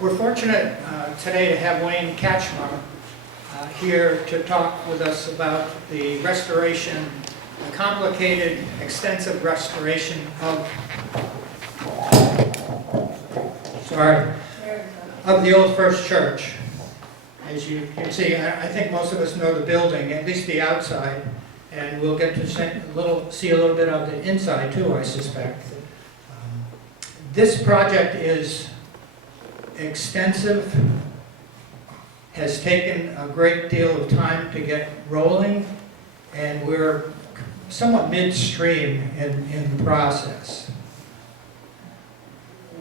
We're fortunate today to have Wayne Kachmar here to talk with us about the restoration, the complicated, extensive restoration of the old First Church. As you can see, I think most of us know the building, at least the outside, and we'll get to see a little bit of the inside too, I suspect. This project is extensive, has taken a great deal of time to get rolling, and we're somewhat midstream in the process.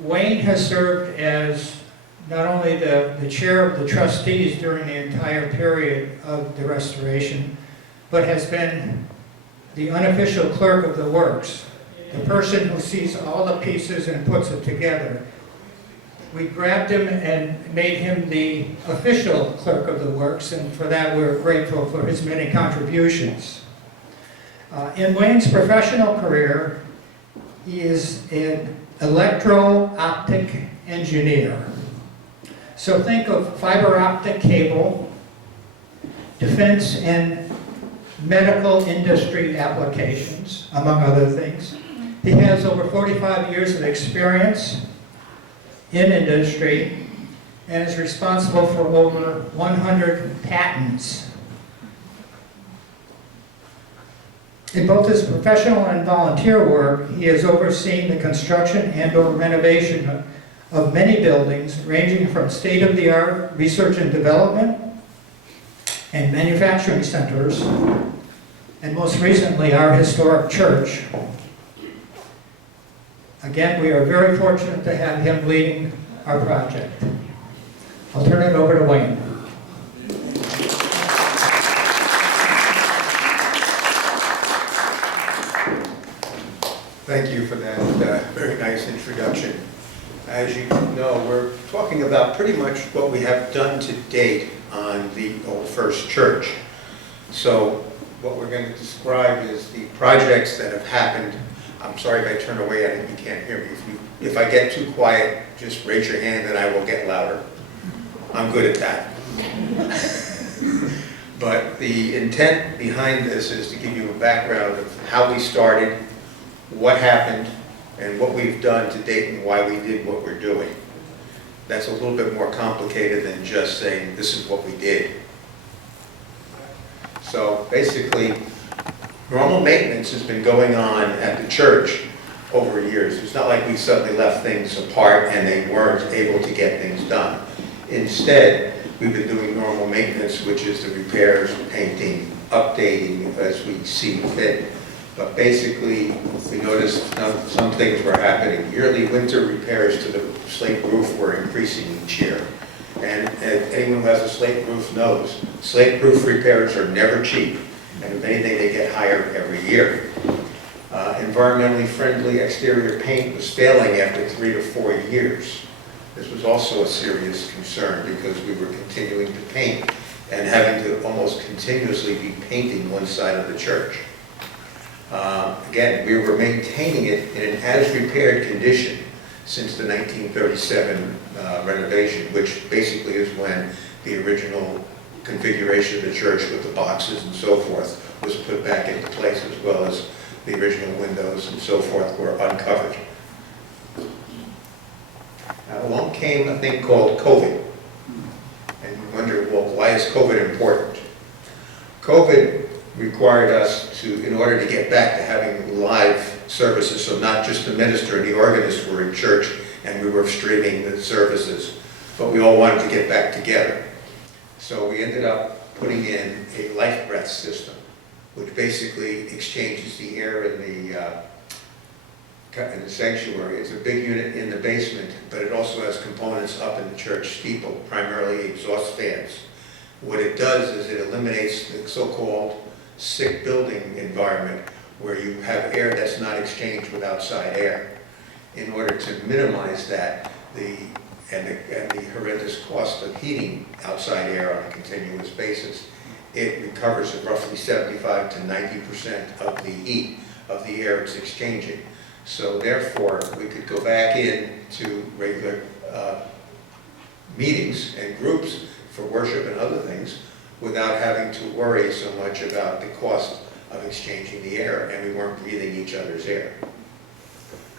Wayne has served as not only the chair of the trustees during the entire period of the restoration, but has been the unofficial clerk of the works, the person who sees all the pieces and puts it together. We grabbed him and made him the official clerk of the works, and for that we're grateful for his many contributions. In Wayne's professional career, he is an electro-optic engineer. So think of fiber optic cable, defense and medical industry applications, among other things. He has over 45 years of experience in industry and is responsible for over 100 patents. In both his professional and volunteer work, he has overseen the construction and/or renovation of many buildings, ranging from state-of-the-art research and development and manufacturing centers, and most recently our historic church. Again, we are very fortunate to have him leading our project. I'll turn it over to Wayne. Thank you for that very nice introduction. As you know, we're talking about pretty much what we have done to date on the old First Church. So what we're going to describe is the projects that have happened. I'm sorry if I turn away, I think you can't hear me. If I get too quiet, just raise your hand and I will get louder. I'm good at that. But the intent behind this is to give you a background of how we started, what happened, and what we've done to date and why we did what we're doing. That's a little bit more complicated than just saying this is what we did. So basically, normal maintenance has been going on at the church over years. It's not like we suddenly left things apart and they weren't able to get things done. Instead, we've been doing normal maintenance, which is the repairs, painting, updating as we see fit. But basically, we noticed some things were happening. Yearly winter repairs to the slate roof were increasing each year. And anyone who has a slate roof knows, slate roof repairs are never cheap. And if anything, they get higher every year. Environmentally friendly exterior paint was failing after 3 to 4 years. This was also a serious concern because we were continuing to paint and having to almost continuously be painting one side of the church. Again, we were maintaining it in an as-repaired condition since the 1937 renovation, which basically is when the original configuration of the church with the boxes and so forth was put back into place, as well as the original windows and so forth were uncovered. Now, along came a thing called COVID. And you wonder, well, why is COVID important? COVID required us to, in order to get back to having live services, so not just the minister and the organist were in church and we were streaming the services, but we all wanted to get back together. So we ended up putting in a life breath system, which basically exchanges the air in the sanctuary. It's a big unit in the basement, but it also has components up in the church steeple, primarily exhaust fans. What it does is it eliminates the so-called sick building environment where you have air that's not exchanged with outside air. In order to minimize that, the horrendous cost of heating outside air on a continuous basis, it recovers at roughly 75 to 90% of the heat of the air it's exchanging. So therefore, we could go back in to regular meetings and groups for worship and other things without having to worry so much about the cost of exchanging the air, and we weren't breathing each other's air.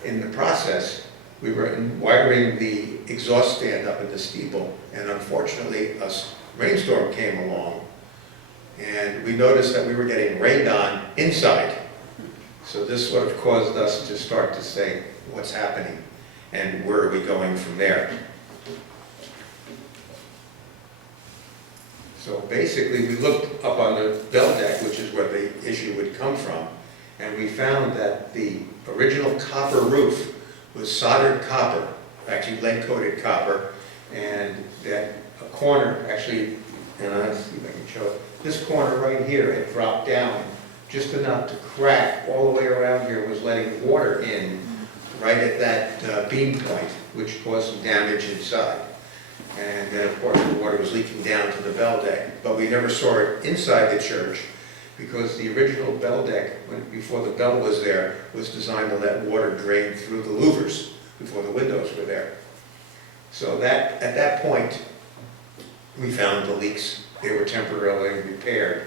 In the process, we were wiring the exhaust stand up in the steeple, and unfortunately, a rainstorm came along, and we noticed that we were getting rained on inside. So this sort of caused us to start to say, what's happening, and where are we going from there? So basically, we looked up on the bell deck, which is where the issue would come from, and we found that the original copper roof was soldered copper, actually lead-coated copper, and that a corner, actually, and let's see if I can show it, this corner right here had dropped down just enough to crack all the way around here, was letting water in right at that beam point, which caused some damage inside. And then, of course, the water was leaking down to the bell deck. But we never saw it inside the church because the original bell deck, before the bell was there, was designed to let water drain through the louvers before the windows were there. So that, at that point, we found the leaks. They were temporarily repaired.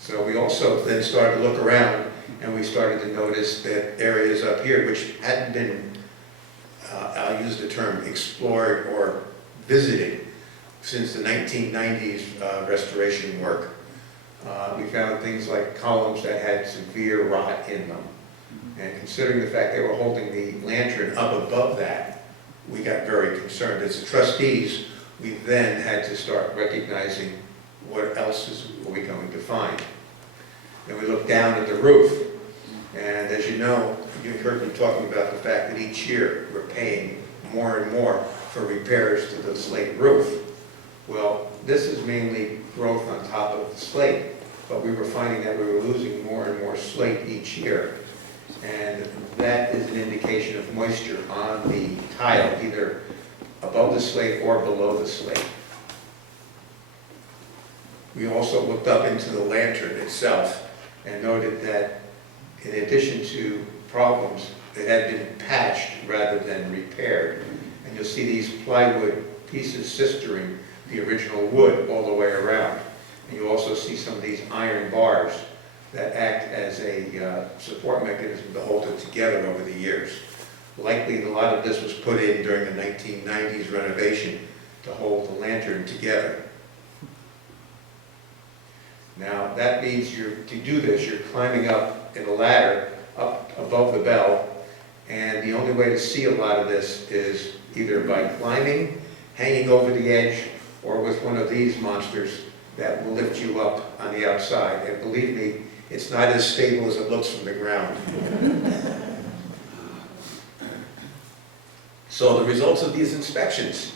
So we also then started to look around, and we started to notice that areas up here which hadn't been, I'll use the term, explored or visited since the 1990s restoration work. We found things like columns that had severe rot in them. And considering the fact they were holding the lantern up above that, we got very concerned. As the trustees, we then had to start recognizing what else are we going to find. And we looked down at the roof, and as you know, you heard me talking about the fact that each year we're paying more and more for repairs to the slate roof. Well, this is mainly growth on top of the slate, but we were finding that we were losing more and more slate each year. And that is an indication of moisture on the tile, either above the slate or below the slate. We also looked up into the lantern itself and noted that in addition to problems, it had been patched rather than repaired. And you'll see these plywood pieces sistering the original wood all the way around. And you also see some of these iron bars that act as a support mechanism to hold it together over the years. Likely a lot of this was put in during the 1990s renovation to hold the lantern together. Now that means to do this, you're climbing up in a ladder up above the bell, and the only way to see a lot of this is either by climbing, hanging over the edge, or with one of these monsters that will lift you up on the outside. And believe me, it's not as stable as it looks from the ground. So the results of these inspections,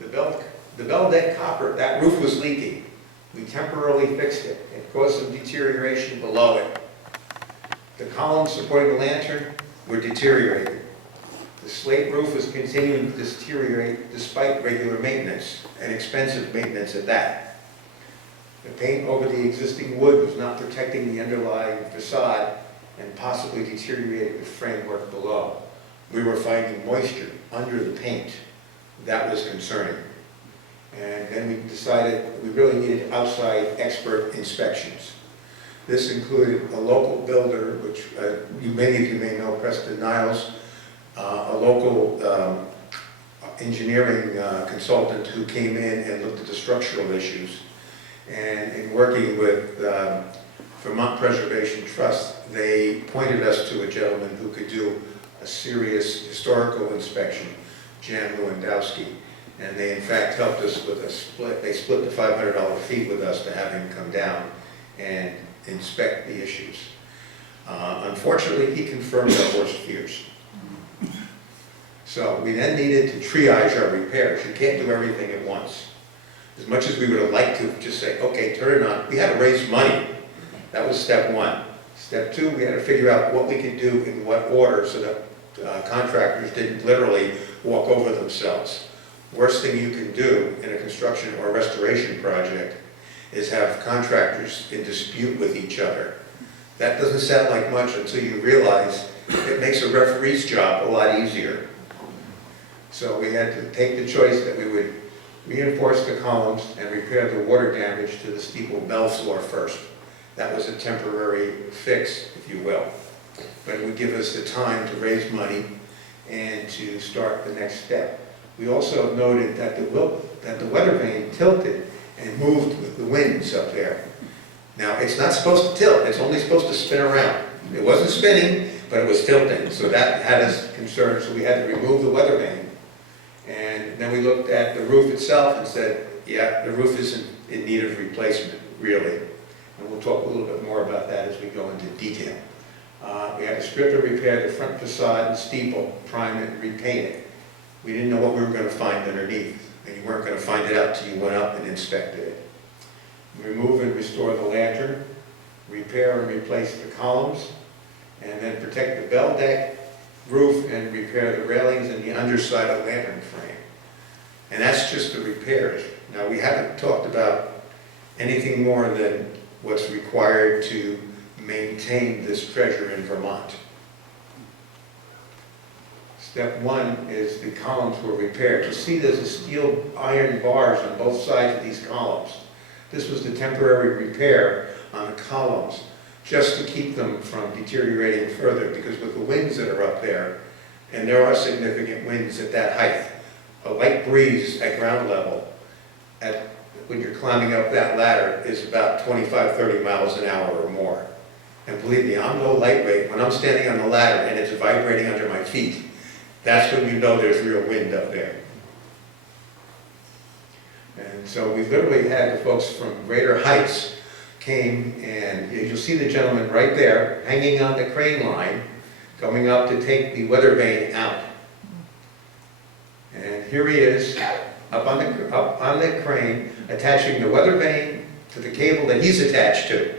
the bell deck copper, that roof was leaking. We temporarily fixed it. It caused some deterioration below it. The columns supporting the lantern were deteriorating. The slate roof was continuing to deteriorate despite regular maintenance, and expensive maintenance at that. The paint over the existing wood was not protecting the underlying façade and possibly deteriorating the framework below. We were finding moisture under the paint. That was concerning. And then we decided we really needed outside expert inspections. This included a local builder, which many of you may know, Preston Niles, a local engineering consultant who came in and looked at the structural issues. And in working with Vermont Preservation Trust, they pointed us to a gentleman who could do a serious historical inspection, Jan Lewandowski. And they in fact helped us with a split. They split the $500 fee with us to have him come down and inspect the issues. Unfortunately, he confirmed our worst fears. So we then needed to triage our repairs. You can't do everything at once. As much as we would have liked to just say, okay, turn it on, we had to raise money. That was step one. Step two, we had to figure out what we could do in what order so that contractors didn't literally walk over themselves. Worst thing you can do in a construction or restoration project is have contractors in dispute with each other. That doesn't sound like much until you realize it makes a referee's job a lot easier. So we had to take the choice that we would reinforce the columns and repair the water damage to the steeple bell floor first. That was a temporary fix, if you will. But it would give us the time to raise money and to start the next step. We also noted that the weather vane tilted and moved with the winds up there. Now, it's not supposed to tilt, it's only supposed to spin around. It wasn't spinning, but it was tilting, so that had us concerned, so we had to remove the weather vane. And then we looked at the roof itself and said, yeah, the roof isn't in need of replacement, really. And we'll talk a little bit more about that as we go into detail. We had to strip and repair the front facade and steeple, prime it, and repaint it. We didn't know what we were going to find underneath, and you weren't going to find it out till you went up and inspected it. Remove and restore the lantern, repair and replace the columns, and then protect the bell deck, roof, and repair the railings and the underside of the lantern frame. And that's just the repairs. Now, we haven't talked about anything more than what's required to maintain this treasure in Vermont. Step one is the columns were repaired. You see there's a steel iron bars on both sides of these columns. This was the temporary repair on the columns, just to keep them from deteriorating further, because with the winds that are up there, and there are significant winds at that height, a light breeze at ground level, when you're climbing up that ladder, is about 25, 30 miles an hour or more. And believe me, I'm no lightweight. When I'm standing on the ladder and it's vibrating under my feet, that's when you know there's real wind up there. And so we literally had the folks from greater heights came, and you'll see the gentleman right there hanging on the crane line coming up to take the weather vane out. And here he is up on the crane attaching the weather vane to the cable that he's attached to.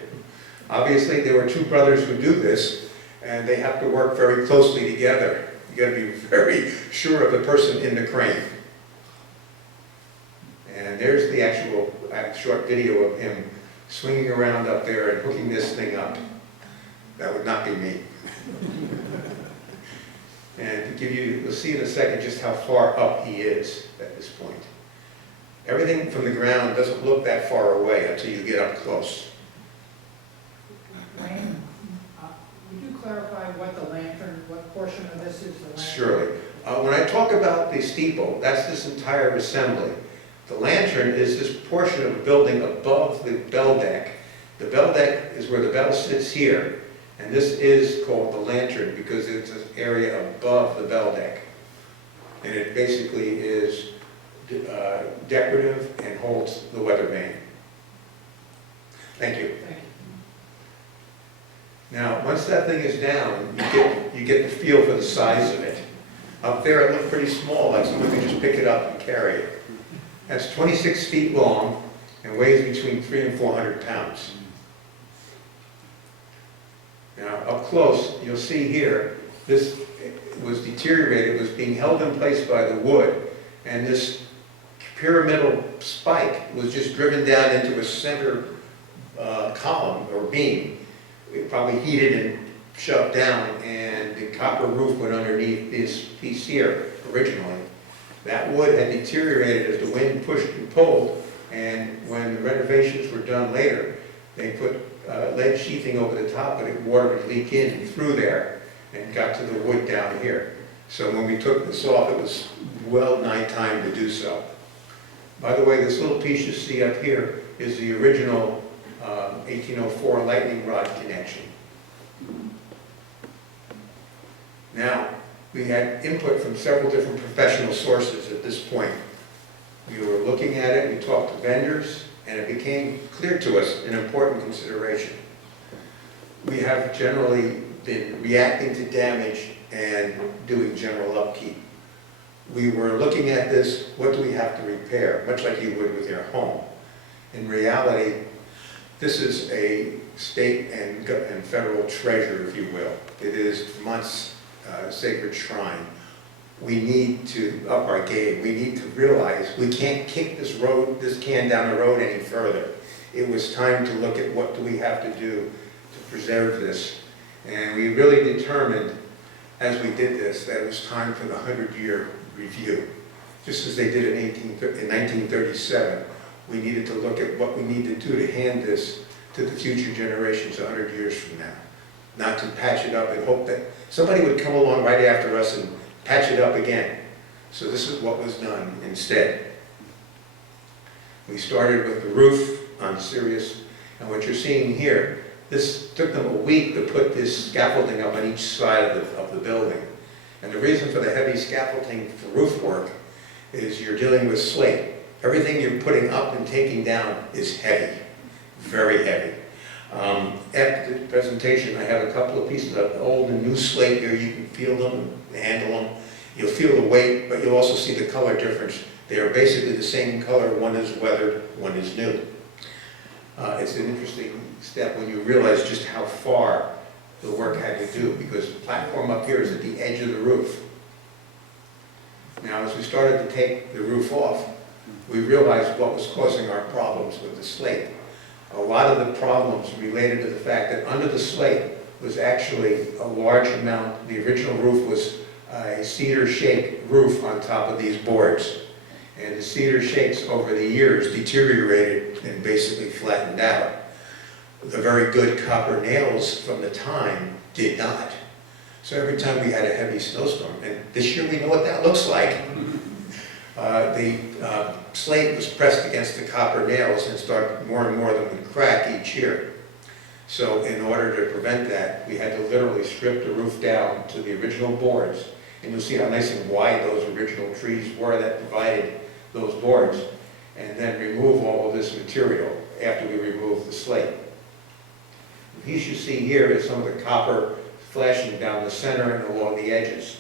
Obviously there were two brothers who do this, and they have to work very closely together. You got to be very sure of the person in the crane. And there's the actual short video of him swinging around up there and hooking this thing up. That would not be me. And to give you, you'll see in a second just how far up he is at this point. Everything from the ground doesn't look that far away until you get up close. Wayne, would you clarify what the lantern, what portion of this is the lantern? Surely. When I talk about the steeple, that's this entire assembly. The lantern is this portion of the building above the bell deck. The bell deck is where the bell sits here, and this is called the lantern because it's an area above the bell deck. And it basically is decorative and holds the weather vane. Thank you. Thank you. Now, once that thing is down, you get the feel for the size of it. Up there, it looked pretty small, like someone could just pick it up and carry it. That's 26 feet long and weighs between 300 and 400 pounds. Now, up close, you'll see here, this was deteriorated, it was being held in place by the wood, and this pyramidal spike was just driven down into a center column or beam. It probably heated and shoved down, and the copper roof went underneath this piece here originally. That wood had deteriorated as the wind pushed and pulled, and when the renovations were done later, they put lead sheathing over the top, but water would leak in through there and got to the wood down here. So when we took this off, it was well nigh time to do so. By the way, this little piece you see up here is the original 1804 lightning rod connection. Now, we had input from several different professional sources at this point. We were looking at it, we talked to vendors, and it became clear to us an important consideration. We have generally been reacting to damage and doing general upkeep. We were looking at this, what do we have to repair, much like you would with your home. In reality, this is a state and federal treasure, if you will. It is Vermont's sacred shrine. We need to up our game. We need to realize we can't kick this can down the road any further. It was time to look at what do we have to do to preserve this. And we really determined, as we did this, that it was time for the 100-year review. Just as they did in 1937, we needed to look at what we need to do to hand this to the future generations 100 years from now. Not to patch it up and hope that somebody would come along right after us and patch it up again. So this is what was done instead. We started with the roof on Sirius, and what you're seeing here, this took them a week to put this scaffolding up on each side of the building. And the reason for the heavy scaffolding for roof work is you're dealing with slate. Everything you're putting up and taking down is heavy, very heavy. After the presentation, I have a couple of pieces of old and new slate here. You can feel them, handle them. You'll feel the weight, but you'll also see the color difference. They are basically the same color. One is weathered, one is new. It's an interesting step when you realize just how far the work had to do, because the platform up here is at the edge of the roof. Now, as we started to take the roof off, we realized what was causing our problems with the slate. A lot of the problems related to the fact that under the slate was actually a large amount. The original roof was a cedar shake roof on top of these boards. And the cedar shakes over the years deteriorated and basically flattened out. The very good copper nails from the time did not. So every time we had a heavy snowstorm, and this year we know what that looks like, the slate was pressed against the copper nails and started more and more of them would crack each year. So in order to prevent that, we had to literally strip the roof down to the original boards. And you'll see how nice and wide those original trees were that divided those boards, and then remove all of this material after we remove the slate. The piece you see here is some of the copper flashing down the center and along the edges.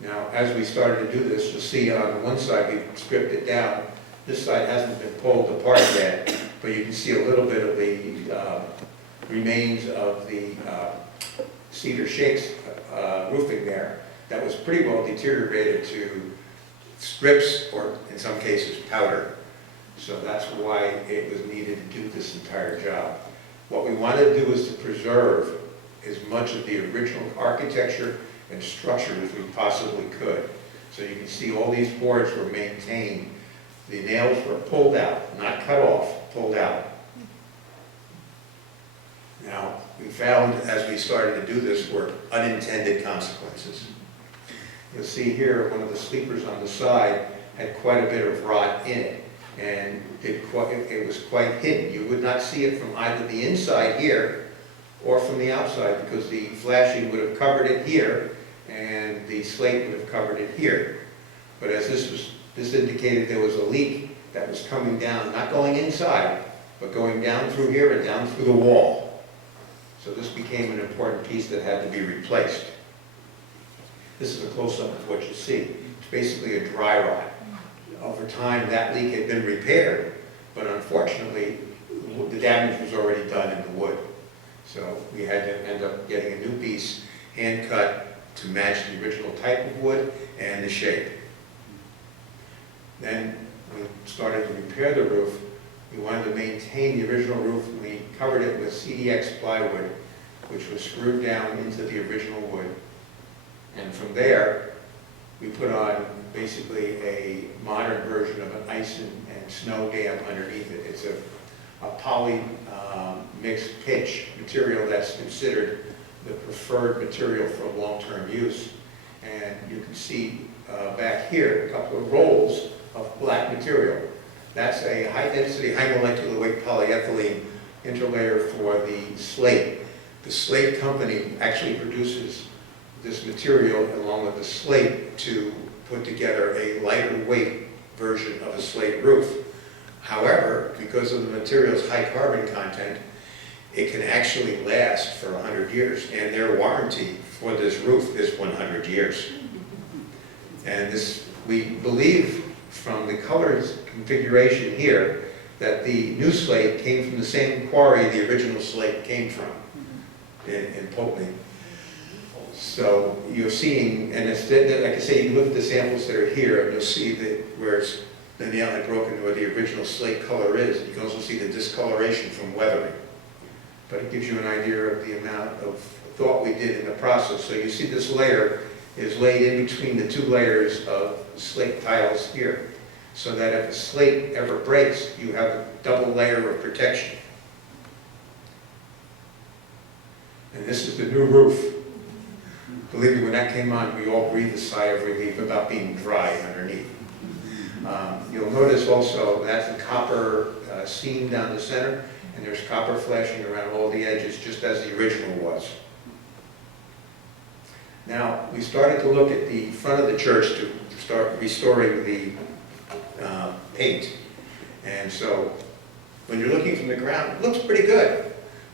Now, as we started to do this, you'll see on one side we stripped it down. This side hasn't been pulled apart yet, but you can see a little bit of the remains of the cedar shakes roofing there that was pretty well deteriorated to strips, or in some cases powder. So that's why it was needed to do this entire job. What we wanted to do is to preserve as much of the original architecture and structure as we possibly could. So you can see all these boards were maintained. The nails were pulled out, not cut off, pulled out. Now, we found as we started to do this were unintended consequences. You'll see here one of the sleepers on the side had quite a bit of rot in it, and it was quite hidden. You would not see it from either the inside here or from the outside, because the flashing would have covered it here and the slate would have covered it here. But as this indicated there was a leak that was coming down, not going inside, but going down through here and down through the wall. So this became an important piece that had to be replaced. This is a close-up of what you see. It's basically a dry rot. Over time, that leak had been repaired, but unfortunately, the damage was already done in the wood. So we had to end up getting a new piece, hand-cut, to match the original type of wood and the shape. Then we started to repair the roof. We wanted to maintain the original roof. We covered it with CDX plywood, which was screwed down into the original wood. And from there, we put on basically a modern version of an ice and snow dam underneath it. It's a poly mixed pitch material that's considered the preferred material for long-term use. And you can see back here a couple of rolls of black material. That's a high-density, high-molecular weight polyethylene interlayer for the slate. The slate company actually produces this material along with the slate to put together a lighter weight version of a slate roof. However, because of the material's high carbon content, it can actually last for 100 years, and their warranty for this roof is 100 years. And this, we believe from the colors configuration here, that the new slate came from the same quarry the original slate came from in Pulteney. So you're seeing, and it's, like I say, you look at the samples that are here, and you'll see that where the nail had broken, where the original slate color is. You can also see the discoloration from weathering. But it gives you an idea of the amount of thought we did in the process. So you see this layer is laid in between the 2 layers of slate tiles here, so that if a slate ever breaks, you have a double layer of protection. And this is the new roof. Believe me, when that came on, we all breathed a sigh of relief about being dry underneath. You'll notice also that's a copper seam down the center, and there's copper flashing around all the edges, just as the original was. Now, we started to look at the front of the church to start restoring the paint. And so, when you're looking from the ground, it looks pretty good.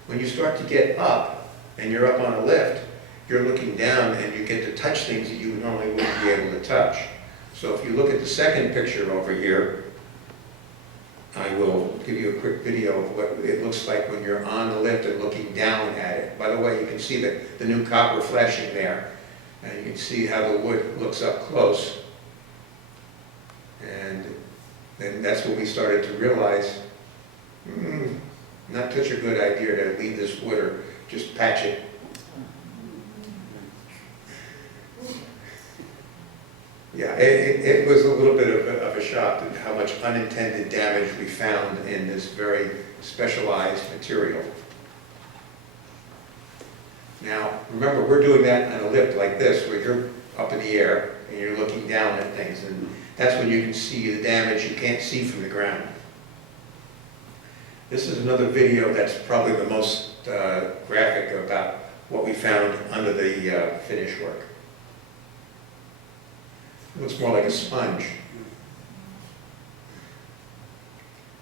When you start to get up, and you're up on a lift, you're looking down and you get to touch things that you normally wouldn't be able to touch. So if you look at the second picture over here, I will give you a quick video of what it looks like when you're on the lift and looking down at it. By the way, you can see the new copper flashing there, and you can see how the wood looks up close. And then that's when we started to realize, not such a good idea to leave this wood or just patch it. Yeah, it was a little bit of a shock at how much unintended damage we found in this very specialized material. Now, remember, we're doing that on a lift like this, where you're up in the air and you're looking down at things, and that's when you can see the damage you can't see from the ground. This is another video that's probably the most graphic about what we found under the finish work. It looks more like a sponge.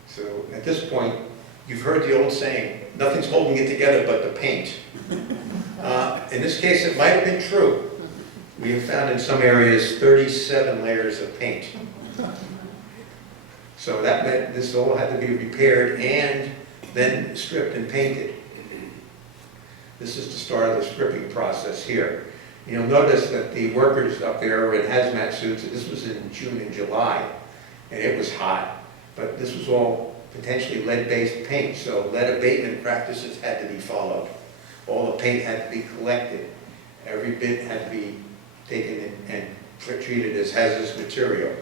So at this point, you've heard the old saying, nothing's holding it together but the paint. In this case, it might have been true. We have found in some areas 37 layers of paint. So that meant this all had to be repaired and then stripped and painted. This is the start of the stripping process here. You'll notice that the workers up there are in hazmat suits, and this was in June and July, and it was hot, but this was all potentially lead-based paint, so lead abatement practices had to be followed. All the paint had to be collected. Every bit had to be taken and treated as hazardous material.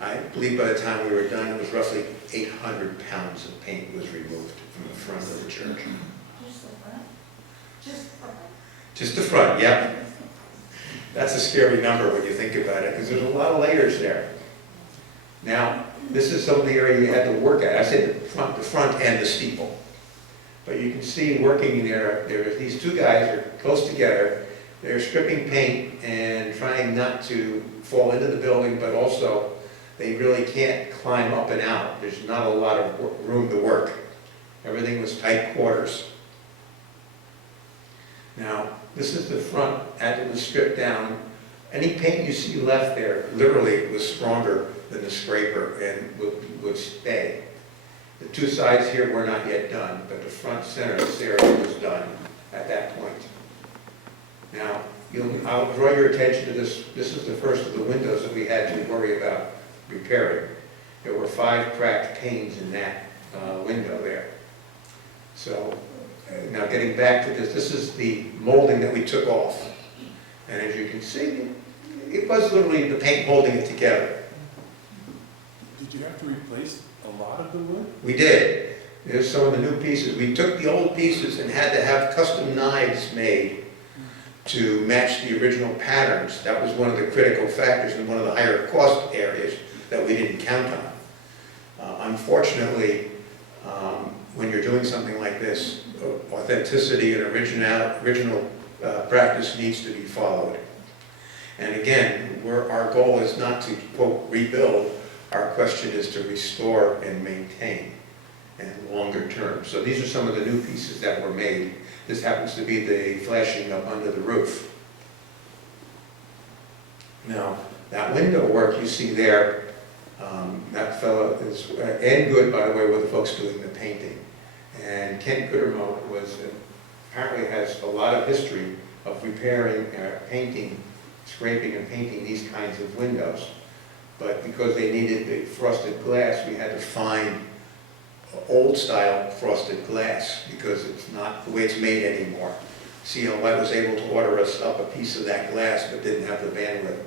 I believe by the time we were done, it was roughly 800 pounds of paint was removed from the front of the church. Just the front? Just the front? Just the front, yeah. That's a scary number when you think about it, because there's a lot of layers there. Now, this is some of the area you had to work at. I said the front and the steeple. But you can see working there, these 2 guys are close together. They're stripping paint and trying not to fall into the building, but also they really can't climb up and out. There's not a lot of room to work. Everything was tight quarters. Now, this is the front after it was stripped down. Any paint you see left there, literally, was stronger than the scraper and would stay. The 2 sides here were not yet done, but the front center, this area was done at that point. Now, I'll draw your attention to this. This is the first of the windows that we had to worry about repairing. There were 5 cracked panes in that window there. So, now getting back to this is the molding that we took off. And as you can see, it was literally the paint holding it together. Did you have to replace a lot of the wood? We did. There's some of the new pieces. We took the old pieces and had to have custom knives made to match the original patterns. That was one of the critical factors and one of the higher cost areas that we didn't count on. Unfortunately, when you're doing something like this, authenticity and original practice needs to be followed. And again, our goal is not to, quote, rebuild. Our question is to restore and maintain and longer term. So these are some of the new pieces that were made. This happens to be the flashing up under the roof. Now, that window work you see there, that fellow is, and good, by the way, were the folks doing the painting. And Kent Goodermo apparently has a lot of history of repairing, painting, scraping and painting these kinds of windows. But because they needed the frosted glass, we had to find old style frosted glass because it's not the way it's made anymore. CLI was able to order us up a piece of that glass, but didn't have the bandwidth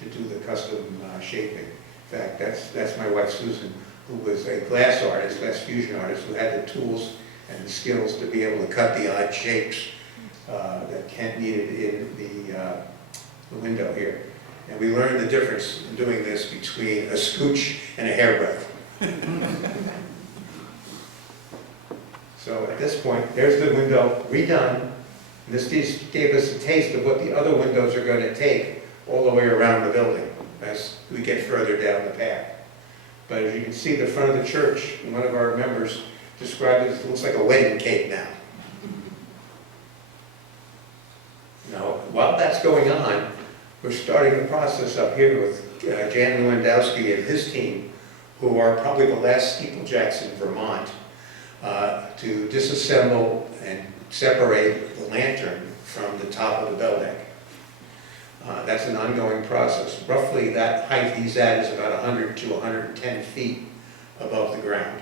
to do the custom shaping. In fact, that's my wife Susan, who was a glass artist, glass fusion artist, who had the tools and the skills to be able to cut the odd shapes that Kent needed in the window here. And we learned the difference in doing this between a scooch and a hairbreadth. So at this point, there's the window redone. And this gave us a taste of what the other windows are going to take all the way around the building as we get further down the path. But as you can see, the front of the church, one of our members described it as, it looks like a wedding cake now. Now, while that's going on, we're starting the process up here with Jan Lewandowski and his team, who are probably the last steeplejacks in Vermont, to disassemble and separate the lantern from the top of the bell deck. That's an ongoing process. Roughly that height he's at is about 100 to 110 feet above the ground.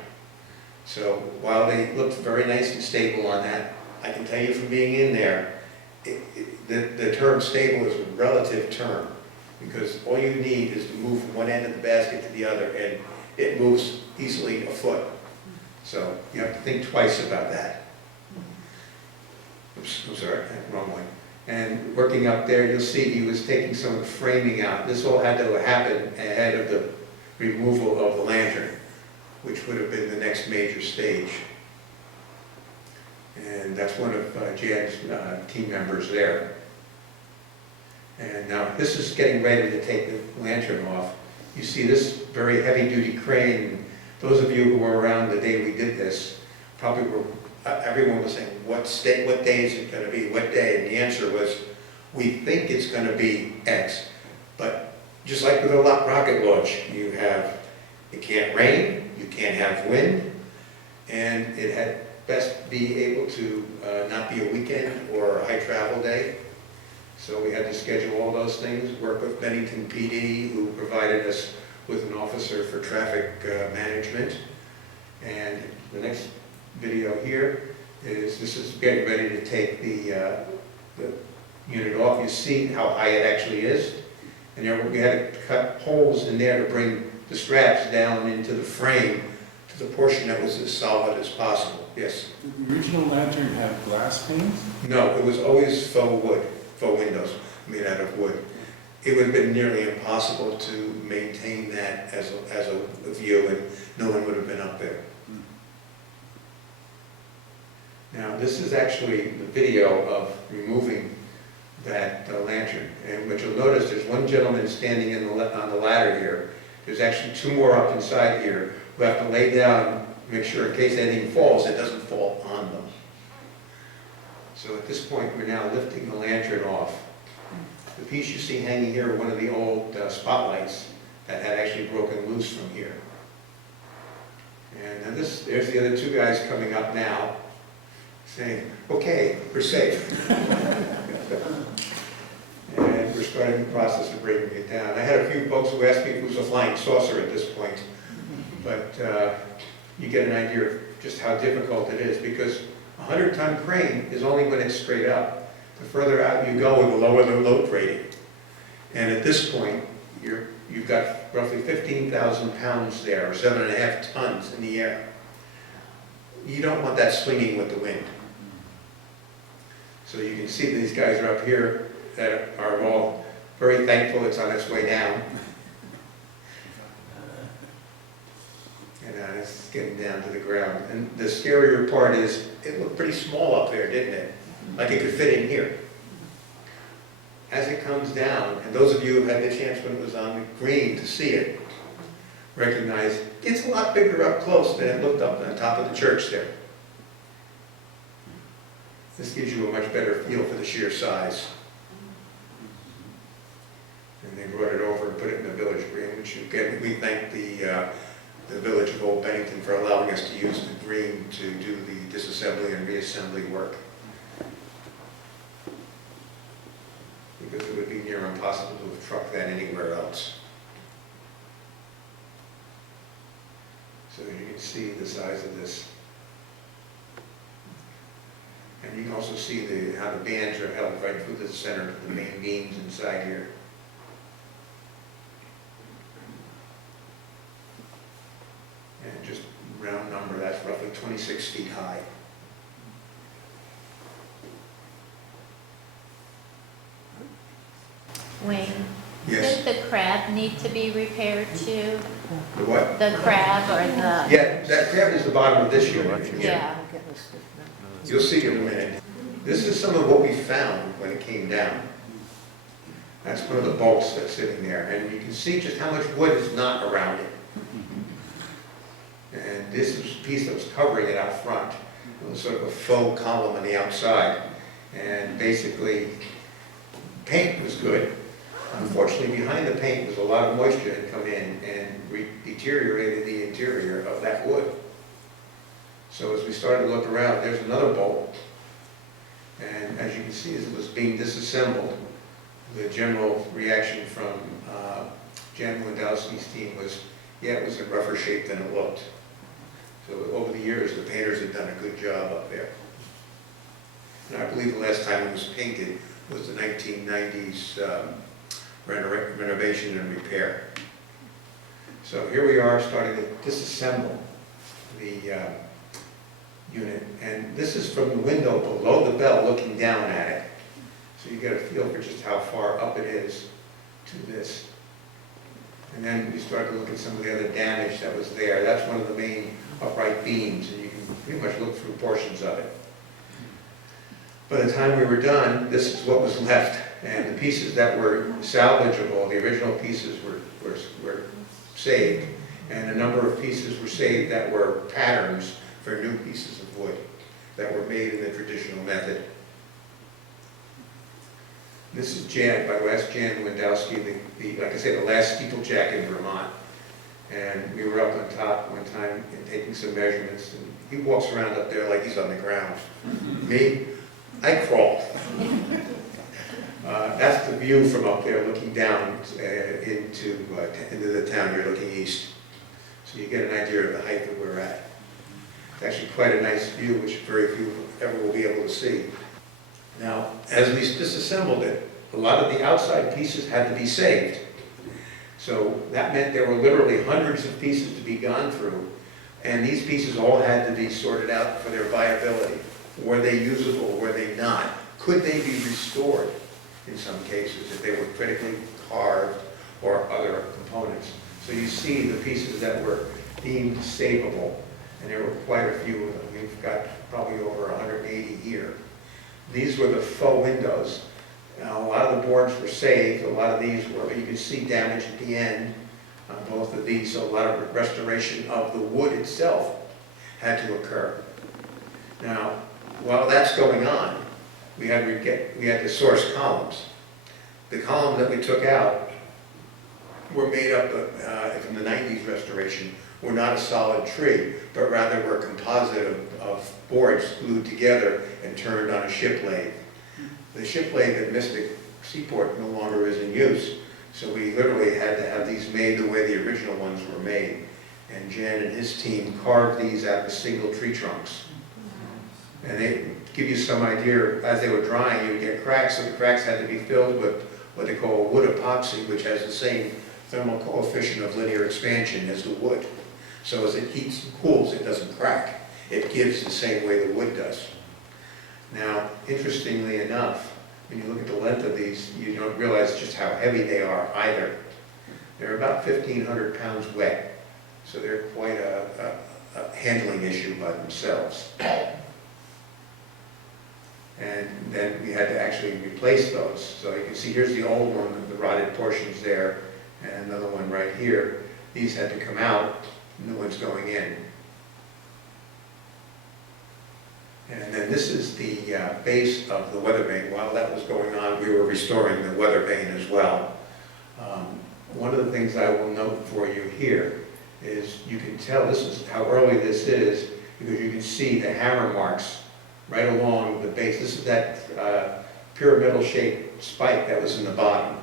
So while they looked very nice and stable on that, I can tell you from being in there, the term stable is a relative term, because all you need is to move from one end of the basket to the other, and it moves easily a foot. So you have to think twice about that. Oops, I'm sorry, wrong one. And working up there, you'll see he was taking some of the framing out. This all had to happen ahead of the removal of the lantern, which would have been the next major stage. And that's one of Jan's team members there. And now this is getting ready to take the lantern off. You see this very heavy-duty crane. Those of you who were around the day we did this probably were, everyone was saying, what day is it going to be, what day? And the answer was, we think it's going to be X. But just like with a rocket launch, it can't rain, you can't have wind, and it had best be able to not be a weekend or a high travel day. So we had to schedule all those things, work with Bennington PD, who provided us with an officer for traffic management. And the next video here this is getting ready to take the unit off. You see how high it actually is. And there we had to cut holes in there to bring the straps down into the frame to the portion that was as solid as possible. Yes? Did the original lantern have glass panes? No, it was always faux wood, faux windows made out of wood. It would have been nearly impossible to maintain that as a view, and no one would have been up there. Now, this is actually the video of removing that lantern. And what you'll notice, there's one gentleman standing on the ladder here. There's actually two more up inside here who have to lay down, make sure in case anything falls, it doesn't fall on them. So at this point, we're now lifting the lantern off. The piece you see hanging here are one of the old spotlights that had actually broken loose from here. And then there's the other two guys coming up now, saying, okay, we're safe. And we're starting the process of bringing it down. I had a few folks who asked me if it was a flying saucer at this point, but you get an idea of just how difficult it is, because a 100-ton crane is only when it's straight up. The further out you go, the lower the load rating. And at this point, you've got roughly 15,000 pounds there, or 7.5 tons in the air. You don't want that swinging with the wind. So you can see these guys are up here that are all very thankful it's on its way down. And it's getting down to the ground. And the scarier part is, it looked pretty small up there, didn't it? Like it could fit in here. As it comes down, and those of you who had the chance when it was on the green to see it, recognize it's a lot bigger up close than it looked up on top of the church there. This gives you a much better feel for the sheer size. And they brought it over and put it in the village green, which again, we thank the village of Old Bennington for allowing us to use the green to do the disassembly and reassembly work. Because it would be near impossible to have trucked that anywhere else. So you can see the size of this. And you can also see how the bands are held right through the center of the main beams inside here. And just round number, that's roughly 26 feet high. Wayne, Yes. did the crab need to be repaired too? The what? The crab or the? Yeah, that crab is the bottom of this unit. Yeah. You'll see in a minute. This is some of what we found when it came down. That's one of the bolts that's sitting there, and you can see just how much wood is not around it. And this is a piece that was covering it out front. It was sort of a faux column on the outside. And basically, paint was good. Unfortunately, behind the paint was a lot of moisture had come in and deteriorated the interior of that wood. So as we started to look around, there's another bolt. And as you can see, as it was being disassembled, the general reaction from Jan Lewandowski's team was, yeah, it was in rougher shape than it looked. So over the years, the painters had done a good job up there. And I believe the last time it was painted was the 1990s renovation and repair. So here we are starting to disassemble the unit. And this is from the window below the bell looking down at it. So you get a feel for just how far up it is to this. And then we start to look at some of the other damage that was there. That's one of the main upright beams, and you can pretty much look through portions of it. By the time we were done, this is what was left. And the pieces that were salvageable, the original pieces were saved. And a number of pieces were saved that were patterns for new pieces of wood that were made in the traditional method. This is Jan, by the way, that's Jan Lewandowski, like I said, the last steeplejack in Vermont. And we were up on top one time and taking some measurements, and he walks around up there like he's on the ground. Me, I crawl. That's the view from up there, looking down into the town. You're looking east. So you get an idea of the height that we're at. It's actually quite a nice view, which very few ever will be able to see. Now, as we disassembled it, a lot of the outside pieces had to be saved. So that meant there were literally hundreds of pieces to be gone through, and these pieces all had to be sorted out for their viability. Were they usable? Were they not? Could they be restored in some cases if they were critically carved or other components? So you see the pieces that were deemed savable, and there were quite a few of them. We've got probably over 180 here. These were the faux windows. Now, a lot of the boards were saved, a lot of these were, but you can see damage at the end on both of these, so a lot of restoration of the wood itself had to occur. Now, while that's going on, we had to source columns. The columns that we took out were made up of, from the 90s restoration, were not a solid tree, but rather were a composite of boards glued together and turned on a ship lathe. The ship lathe at Mystic Seaport no longer is in use, so we literally had to have these made the way the original ones were made. And Jan and his team carved these out of single tree trunks. And they give you some idea, as they were drying, you would get cracks, so the cracks had to be filled with what they call wood epoxy, which has the same thermal coefficient of linear expansion as the wood. So as it heats and cools, it doesn't crack. It gives the same way the wood does. Now, interestingly enough, when you look at the length of these, you don't realize just how heavy they are either. They're about 1,500 pounds wet, so they're quite a handling issue by themselves. And then we had to actually replace those. So you can see here's the old one, the rotted portions there, and another one right here. These had to come out, new ones going in. And then this is the base of the weather vane. While that was going on, we were restoring the weather vane as well. One of the things I will note for you here is you can tell this is how early this is, because you can see the hammer marks right along the base. This is that pyramidal shaped spike that was in the bottom.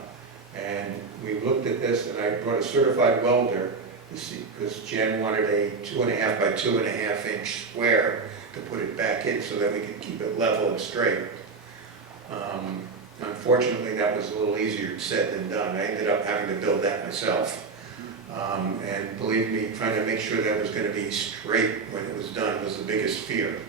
And we looked at this, and I brought a certified welder to see, because Jen wanted a 2.5 by 2.5 inch square to put it back in so that we could keep it level and straight. Unfortunately, that was a little easier said than done. I ended up having to build that myself. And believe me, trying to make sure that it was going to be straight when it was done was the biggest fear.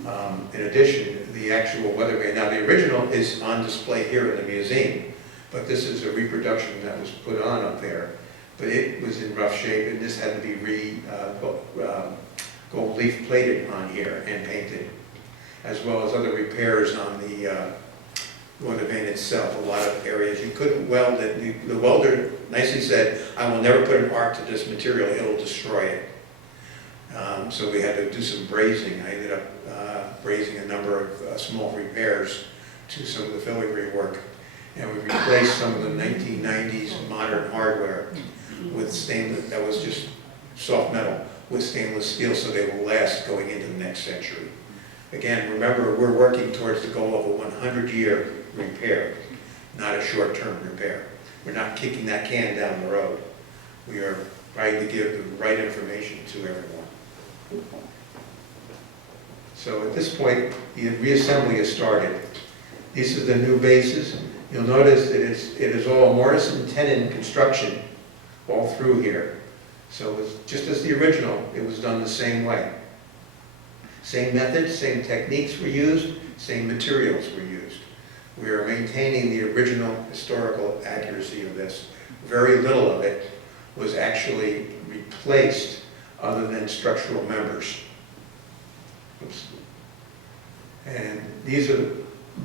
In addition, the actual weatherman, now the original is on display here in the museum, but this is a reproduction that was put on up there. But it was in rough shape, and this had to be gold leaf plated on here and painted, as well as other repairs on the weatherman itself. A lot of areas you couldn't weld it. The welder nicely said, "I will never put an arc to this material; it will destroy it." So we had to do some brazing. I ended up brazing a number of small repairs to some of the filigree work, and we replaced some of the 1990s modern hardware with stainless, that was just soft metal, with stainless steel so they will last going into the next century. Again, remember, we're working towards the goal of a 100-year repair, not a short-term repair. We're not kicking that can down the road. We are trying to give the right information to everyone. So at this point, the reassembly has started. These are the new bases. You'll notice that it is all Morrison tenon construction all through here. So it's just as the original, it was done the same way. Same methods, same techniques were used, same materials were used. We are maintaining the original historical accuracy of this. Very little of it was actually replaced other than structural members. Oops. And these are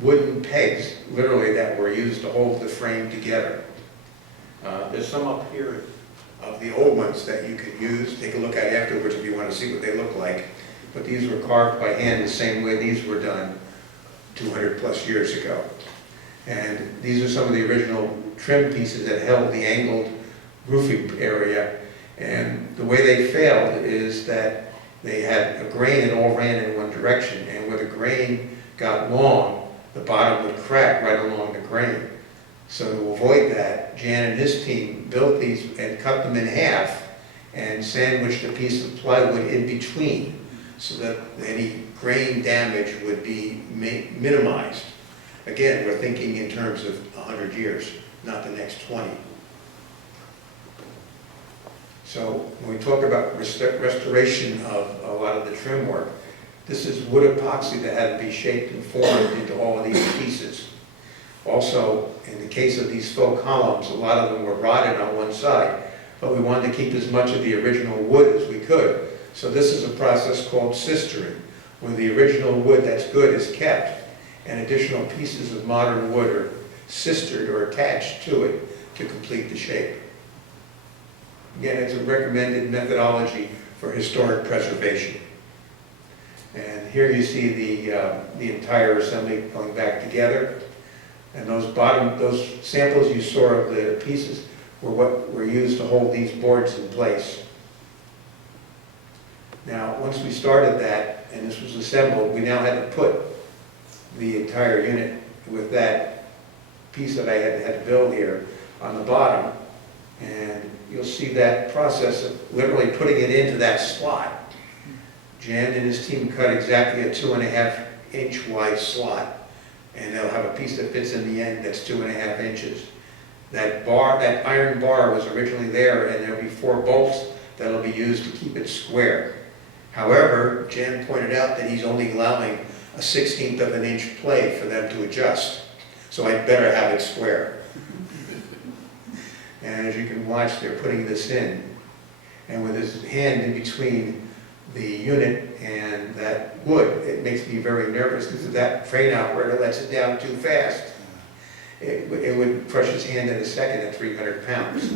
wooden pegs, literally, that were used to hold the frame together. There's some up here of the old ones that you can use. Take a look at afterwards if you want to see what they look like. But these were carved by hand the same way these were done 200 plus years ago. And these are some of the original trim pieces that held the angled roofing area. And the way they failed is that they had a grain that all ran in one direction. And where the grain got long, the bottom would crack right along the grain. So to avoid that, Jan and his team built these and cut them in half and sandwiched a piece of plywood in between so that any grain damage would be minimized. Again, we're thinking in terms of 100 years, not the next 20. So when we talk about restoration of a lot of the trim work, this is wood epoxy that had to be shaped and formed into all of these pieces. Also, in the case of these faux columns, a lot of them were rotted on one side, but we wanted to keep as much of the original wood as we could. So this is a process called sistering, where the original wood that's good is kept, and additional pieces of modern wood are sistered or attached to it to complete the shape. Again, it's a recommended methodology for historic preservation. And here you see the entire assembly going back together. And those samples you saw of the pieces were what were used to hold these boards in place. Now, once we started that, and this was assembled, we now had to put the entire unit with that piece that I had to build here on the bottom. And you'll see that process of literally putting it into that slot. Jan and his team cut exactly a 2.5 inch wide slot. And they'll have a piece that fits in the end that's 2.5 inches. That bar, that iron bar was originally there, and there'll be 4 bolts that'll be used to keep it square. However, Jan pointed out that he's only allowing a 1/16 of an inch play for them to adjust. So I'd better have it square. And as you can watch, they're putting this in. And with his hand in between the unit and that wood, it makes me very nervous because if that crane operator lets it down too fast, it would crush his hand in a second at 300 pounds.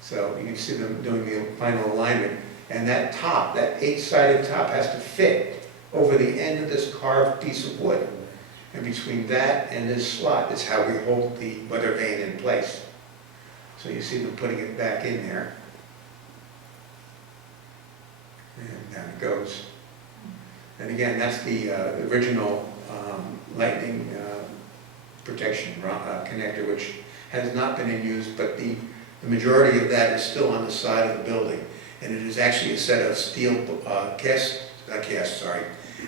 So you can see them doing the final alignment. And that top, that 8-sided top, has to fit over the end of this carved piece of wood. And between that and this slot is how we hold the weather vane in place. So you see them putting it back in there. And down it goes. And again, that's the original lightning protection connector, which has not been in use, but the majority of that is still on the side of the building. And it is actually a set of steel cast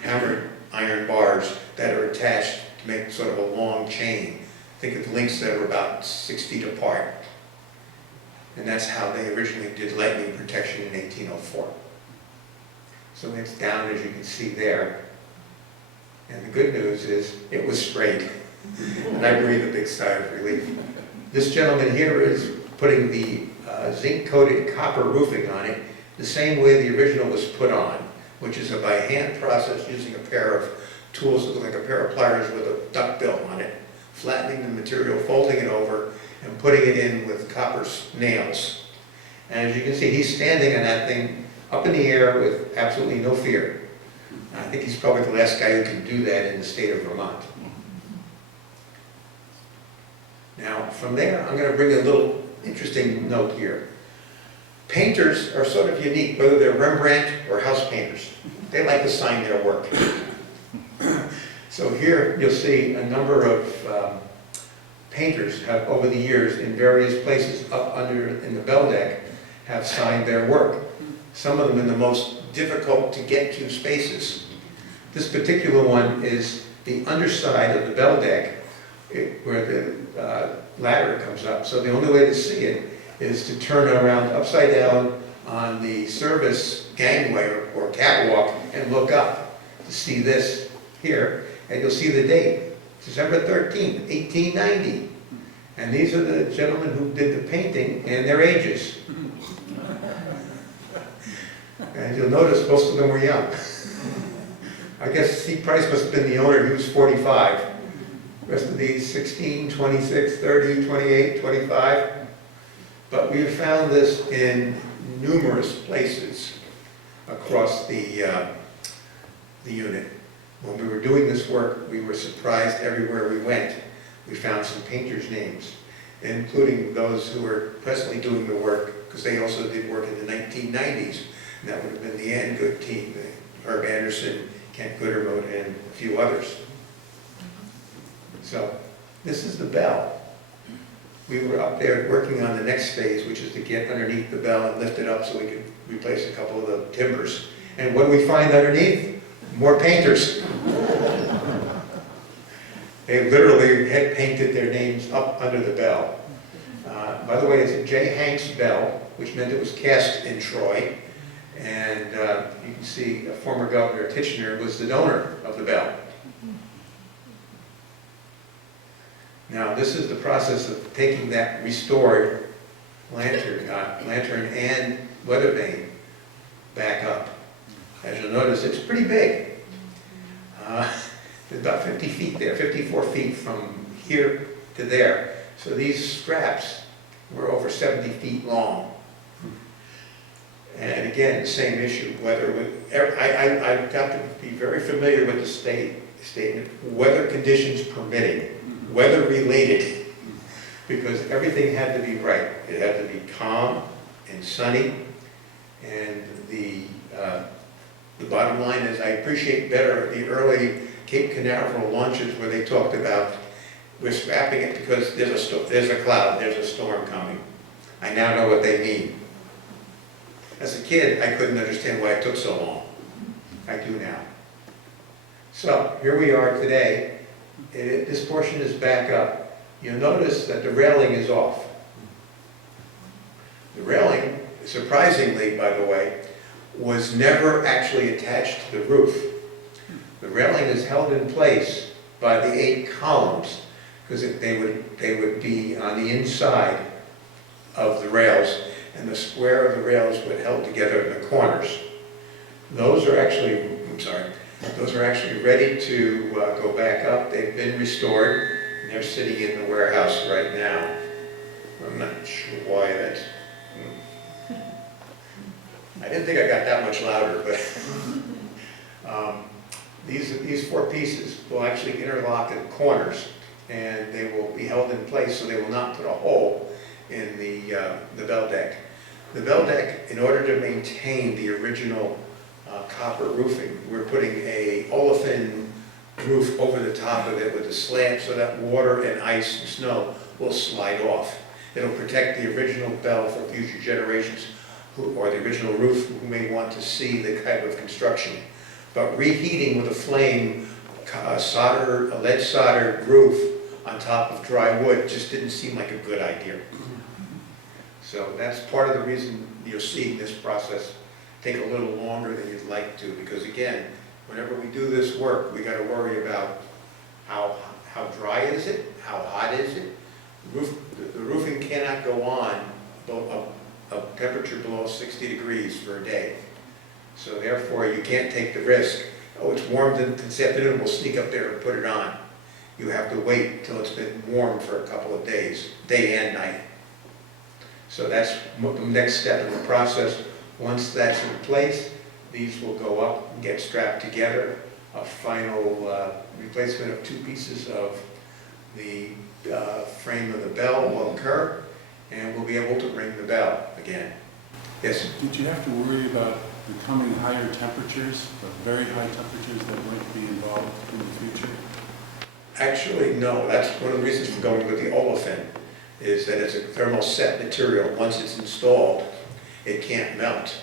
hammered iron bars that are attached to make sort of a long chain. Think of links that are about 6 feet apart. And that's how they originally did lightning protection in 1804. So it's down, as you can see there. And the good news is it was sprayed. And I breathe a big sigh of relief. This gentleman here is putting the zinc-coated copper roofing on it the same way the original was put on, which is a by hand process using a pair of tools that look like a pair of pliers with a duck bill on it, flattening the material, folding it over, and putting it in with copper nails. And as you can see, he's standing on that thing up in the air with absolutely no fear. I think he's probably the last guy who can do that in the state of Vermont. Now, from there, I'm going to bring a little interesting note here. Painters are sort of unique, whether they're Rembrandt or house painters. They like to sign their work. So here you'll see a number of painters have, over the years, in various places up under in the bell deck, have signed their work. Some of them in the most difficult to get to spaces. This particular one is the underside of the bell deck, where the ladder comes up. So the only way to see it is to turn it around upside down on the service gangway or catwalk and look up to see this here. And you'll see the date, December 13th, 1890. And these are the gentlemen who did the painting and their ages. And you'll notice most of them were young. I guess C. Price must have been the owner, he was 45. The rest of these 16, 26, 30, 28, 25. But we have found this in numerous places across the unit. When we were doing this work, we were surprised everywhere we went. We found some painters' names, including those who are presently doing the work, because they also did work in the 1990s. And that would have been the Ann Good team, Herb Anderson, Kent Goodermoot, and a few others. So this is the bell. We were up there working on the next phase, which is to get underneath the bell and lift it up so we could replace a couple of the timbers. And what do we find underneath? More painters. They literally had painted their names up under the bell. By the way, it's a J. Hanks bell, which meant it was cast in Troy. And you can see former Governor Titchener was the donor of the bell. Now, this is the process of taking that restored lantern and weather vane back up. As you'll notice, it's pretty big. There's about 50 feet there, 54 feet from here to there. So these straps were over 70 feet long. And again, the same issue, I've got to be very familiar with the statement, weather conditions permitting, weather related, because everything had to be right. It had to be calm and sunny, and the bottom line is I appreciate better the early Cape Canaveral launches where they talked about we're scrapping it because there's a cloud, there's a storm coming. I now know what they mean. As a kid, I couldn't understand why it took so long. I do now. So here we are today. This portion is back up. You'll notice that the railing is off. The railing, surprisingly, by the way, was never actually attached to the roof. The railing is held in place by the 8 columns because they would be on the inside of the rails, and the square of the rails were held together in the corners. Those are actually, those are actually ready to go back up. They've been restored, and they're sitting in the warehouse right now. I'm not sure why that's... I didn't think I got that much louder, but these 4 pieces will actually interlock at the corners, and they will be held in place so they will not put a hole in the bell deck. The bell deck, in order to maintain the original copper roofing, we're putting a olefin roof over the top of it with a slab so that water and ice and snow will slide off. It'll protect the original bell for future generations or the original roof who may want to see the type of construction. But reheating with a flame, a lead soldered roof on top of dry wood just didn't seem like a good idea. So that's part of the reason you're seeing this process take a little longer than you'd like to, because again, whenever we do this work, we got to worry about how dry is it, how hot is it. The roofing cannot go on a temperature below 60 degrees for a day. So therefore, you can't take the risk. Oh, it's warm this afternoon, we'll sneak up there and put it on. You have to wait till it's been warm for a couple of days, day and night. So that's the next step in the process. Once that's in place, these will go up and get strapped together. A final replacement of 2 pieces of the frame of the bell will occur, and we'll be able to ring the bell again. Yes? Did you have to worry about becoming higher temperatures, or very high temperatures that might be involved in the future? Actually, no. That's one of the reasons for going with the olefin, is that it's a thermoset material. Once it's installed, it can't melt.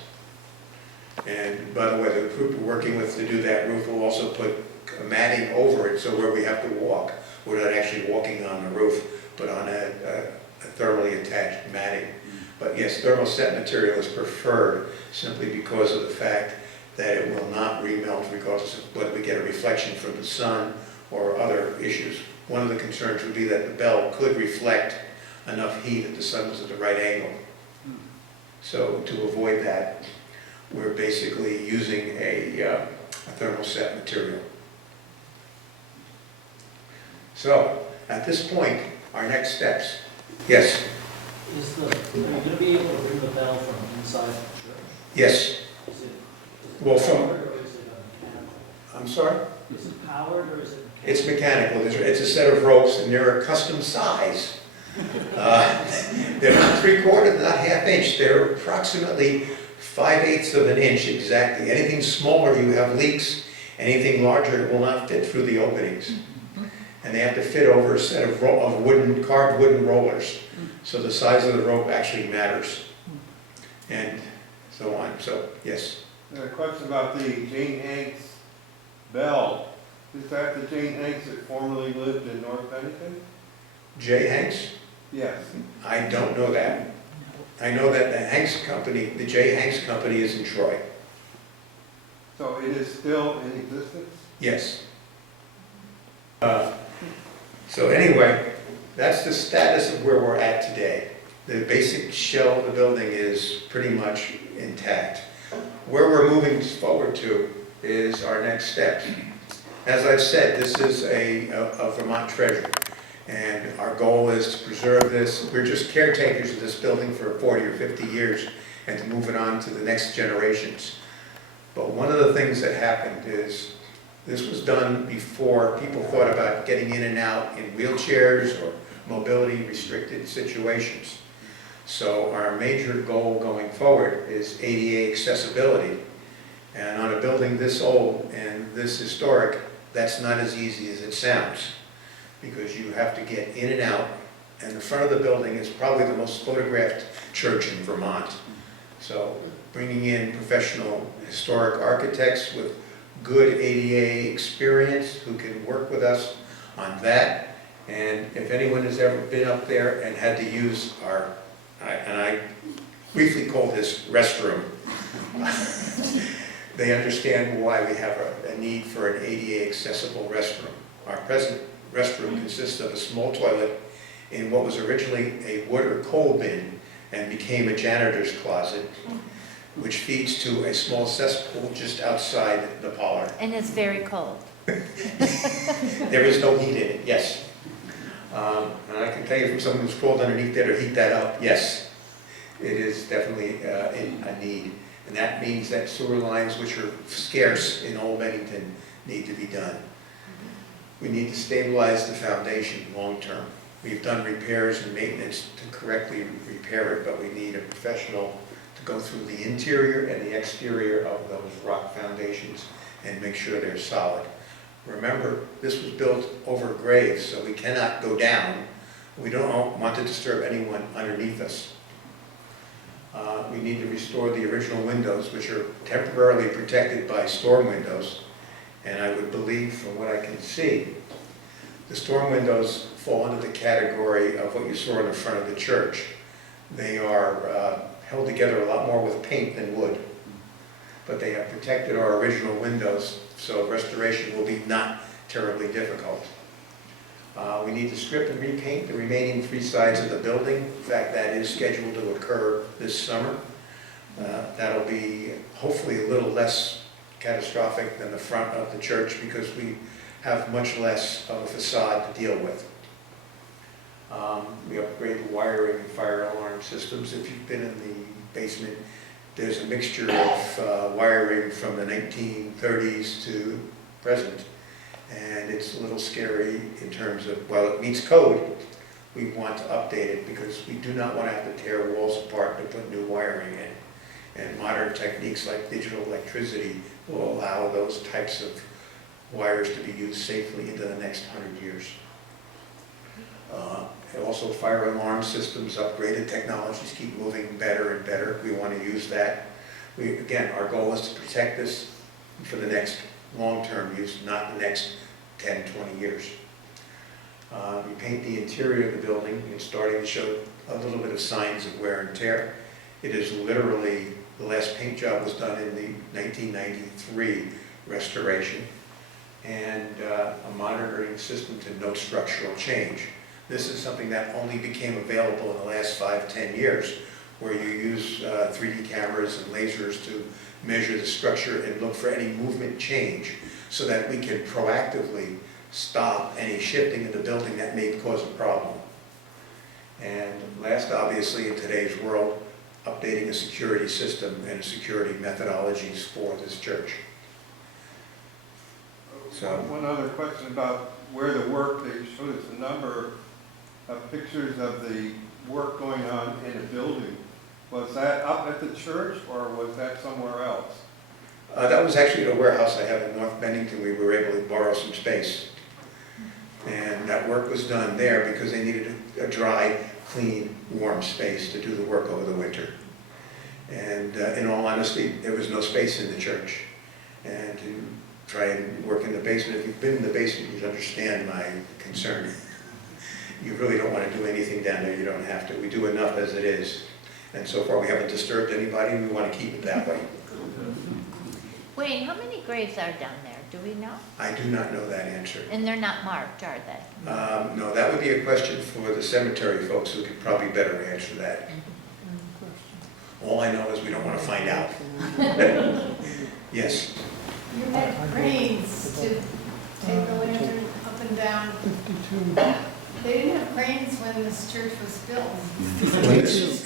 And by the way, the group we're working with to do that roof will also put a matting over it, so where we have to walk, we're not actually walking on the roof, but on a thermally attached matting. But yes, thermoset material is preferred simply because of the fact that it will not remelt regardless of whether we get a reflection from the sun or other issues. One of the concerns would be that the bell could reflect enough heat if the sun was at the right angle. So to avoid that, we're basically using a thermoset material. So at this point, our next steps. Yes? Are you going to be able to ring the bell from inside the church? Yes. Is it Well, from- powered or is it mechanical? I'm sorry? Is it powered or is it mechanical? It's mechanical. It's a set of ropes, and they're a custom size. They're not 3/4, they're not 1/2 inch. They're approximately 5/8 of an inch exactly. Anything smaller, you have leaks. Anything larger, it will not fit through the openings. And they have to fit over a set of carved wooden rollers. So the size of the rope actually matters. And so on. So, yes. A question about the Jane Hanks bell. Is that the Jane Hanks that formerly lived in North Bennington? Jay Hanks? Yes. I don't know that. I know that the Hanks Company, the Jay Hanks Company is in Troy. So it is still in existence? Yes. So anyway, that's the status of where we're at today. The basic shell of the building is pretty much intact. Where we're moving forward to is our next steps. As I've said, this is a Vermont treasure, and our goal is to preserve this. We're just caretakers of this building for 40 or 50 years and to move it on to the next generations. But one of the things that happened is this was done before people thought about getting in and out in wheelchairs or mobility restricted situations. So our major goal going forward is ADA accessibility. And on a building this old and this historic, that's not as easy as it sounds, because you have to get in and out, and the front of the building is probably the most photographed church in Vermont. So bringing in professional historic architects with good ADA experience who can work with us on that. And if anyone has ever been up there and had to use our, and I briefly call this restroom, they understand why we have a need for an ADA accessible restroom. Our present restroom consists of a small toilet in what was originally a wood or coal bin and became a janitor's closet, which feeds to a small cesspool just outside the parlor. And it's very cold. There is no heat in it, yes. And I can tell you from someone who's crawled underneath there to heat that up, yes, it is definitely a need. And that means that sewer lines, which are scarce in Old Bennington, need to be done. We need to stabilize the foundation long-term. We've done repairs and maintenance to correctly repair it, but we need a professional to go through the interior and the exterior of those rock foundations and make sure they're solid. Remember, this was built over graves, so we cannot go down. We don't want to disturb anyone underneath us. We need to restore the original windows, which are temporarily protected by storm windows. And I would believe, from what I can see, the storm windows fall under the category of what you saw in the front of the church. They are held together a lot more with paint than wood, but they have protected our original windows, so restoration will be not terribly difficult. We need to strip and repaint the remaining 3 sides of the building. In fact, that is scheduled to occur this summer. That'll be hopefully a little less catastrophic than the front of the church because we have much less of a facade to deal with. We upgrade the wiring and fire alarm systems. If you've been in the basement, there's a mixture of wiring from the 1930s to present. And it's a little scary in terms of, while it meets code, we want to update it because we do not want to have to tear walls apart to put new wiring in. And modern techniques like digital electricity will allow those types of wires to be used safely into the next 100 years. And also fire alarm systems, upgraded technologies keep moving better and better. We want to use that. Again, our goal is to protect this for the next long-term use, not the next 10, 20 years. We paint the interior of the building. It's starting to show a little bit of signs of wear and tear. It is literally, the last paint job was done in the 1993 restoration, and a monitoring system to note structural change. This is something that only became available in the last 5, 10 years, where you use 3D cameras and lasers to measure the structure and look for any movement change so that we can proactively stop any shifting in the building that may cause a problem. And last, obviously, in today's world, updating a security system and security methodologies for this church. So, One other question about where the work, they showed us a number of pictures of the work going on in a building. Was that up at the church or was that somewhere else? that was actually the warehouse I have in North Bennington. We were able to borrow some space. And that work was done there because they needed a dry, clean, warm space to do the work over the winter. And in all honesty, there was no space in the church. And to try and work in the basement, if you've been in the basement, you'd understand my concern. You really don't want to do anything down there. You don't have to. We do enough as it is. And so far, we haven't disturbed anybody. We want to keep it that way. Wayne, how many graves are down there? Do we know? I do not know that answer. And they're not marked, are they? No, that would be a question for the cemetery folks who could probably better answer that. All I know is we don't want to find out. Yes. You had cranes to take the lantern up and down. They didn't have cranes when this church was built.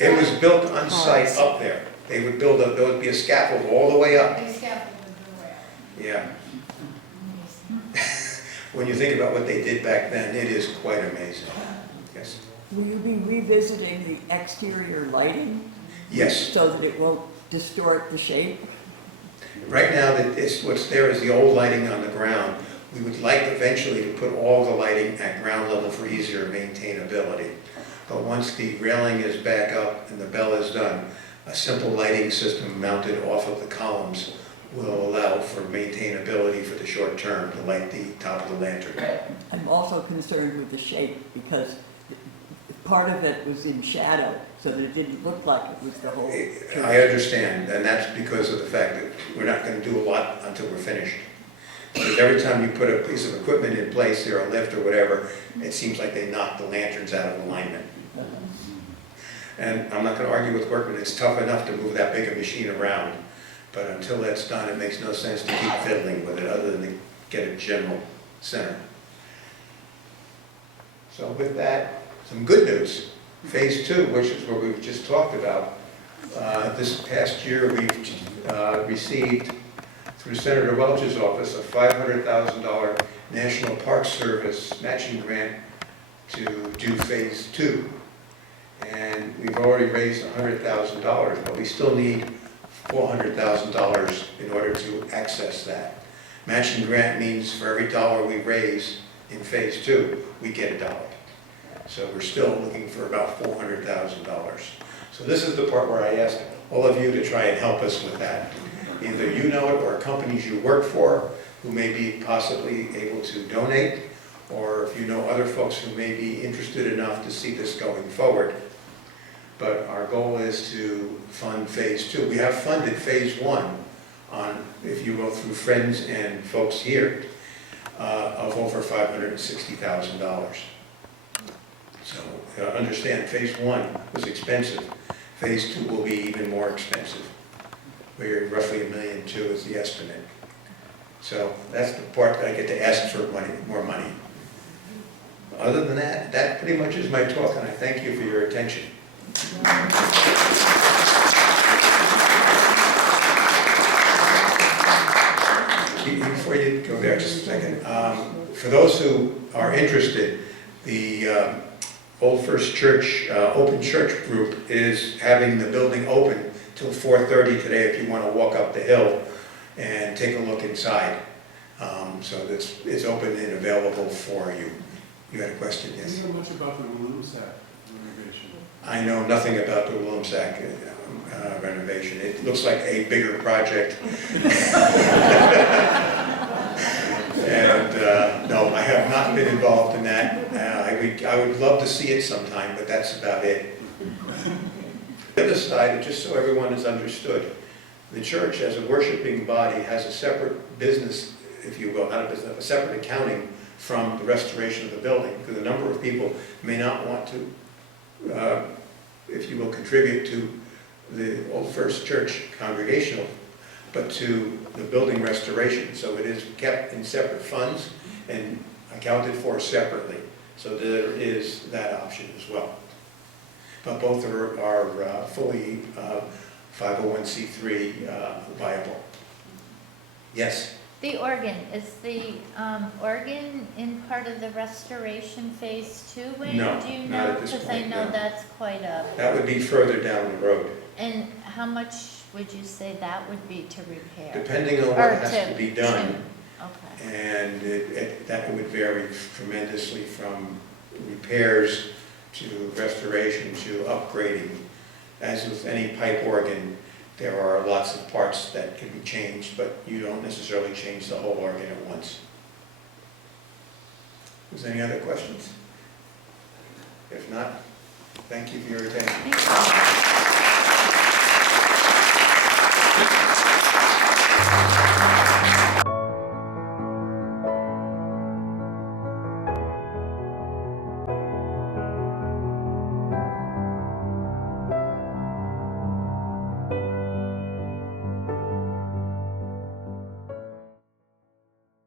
It was built on site up there. They would build there would be a scaffold all the way up. They scaffolded the way up. Yeah. When you think about what they did back then, it is quite amazing. Yes. Will you be revisiting the exterior lighting? Yes. So that it won't distort the shape? Right now, what's there is the old lighting on the ground. We would like eventually to put all the lighting at ground level for easier maintainability. But once the railing is back up and the bell is done, a simple lighting system mounted off of the columns will allow for maintainability for the short term to light the top of the lantern. I'm also concerned with the shape because part of it was in shadow, so that it didn't look like it was the whole church. I understand, and that's because of the fact that we're not going to do a lot until we're finished. Because every time you put a piece of equipment in place, or a lift or whatever, it seems like they knock the lanterns out of alignment. And I'm not going to argue with workmen, it's tough enough to move that big a machine around. But until that's done, it makes no sense to keep fiddling with it other than to get a general center. So with that, some good news. Phase 2, which is what we've just talked about. This past year, we've received, through Senator Welch's office, a $500,000 National Park Service matching grant to do Phase 2. And we've already raised $100,000, but we still need $400,000 in order to access that. Matching grant means for every dollar we raise in Phase 2, we get $1. So we're still looking for about $400,000. So this is the part where I ask all of you to try and help us with that. Either you know it or companies you work for who may be possibly able to donate, or if you know other folks who may be interested enough to see this going forward. But our goal is to fund phase 2. We have funded phase 1 on, if you go through friends and folks here, of over $560,000. So understand, phase 1 was expensive. Phase 2 will be even more expensive. We're roughly $1.2 million is the estimate. So that's the part that I get to ask for money, more money. Other than that, that pretty much is my talk, and I thank you for your attention. Before you go there, just a second. For those who are interested, the Old First Church Open Church Group is having the building open till 4:30 today if you want to walk up the hill and take a look inside. So it's open and available for you. You had a question, Do yes? you know much about the Williamsack renovation? I know nothing about the Williamsack renovation. It looks like a bigger project. And no, I have not been involved in that. I would love to see it sometime, but that's about it. The other side, just so everyone is understood, the church as a worshiping body has a separate business, if you will, not a business, a separate accounting from the restoration of the building, because a number of people may not want to, if you will, contribute to the Old First Church congregational, but to the building restoration. So it is kept in separate funds and accounted for separately. So there is that option as well. But both are fully 501c3 viable. Yes? The organ, is the organ in part of the restoration phase 2, Wayne? No, Do you not know? at this Because I point, know no. that's quite a, That would be further down the road, and how much would you say that would be to repair? depending on Or what has to be done. Okay. And that would vary tremendously from repairs to restoration to upgrading. As with any pipe organ, there are lots of parts that can be changed, but you don't necessarily change the whole organ at once. Is there any other questions? If not, thank you for your attention. Thank you.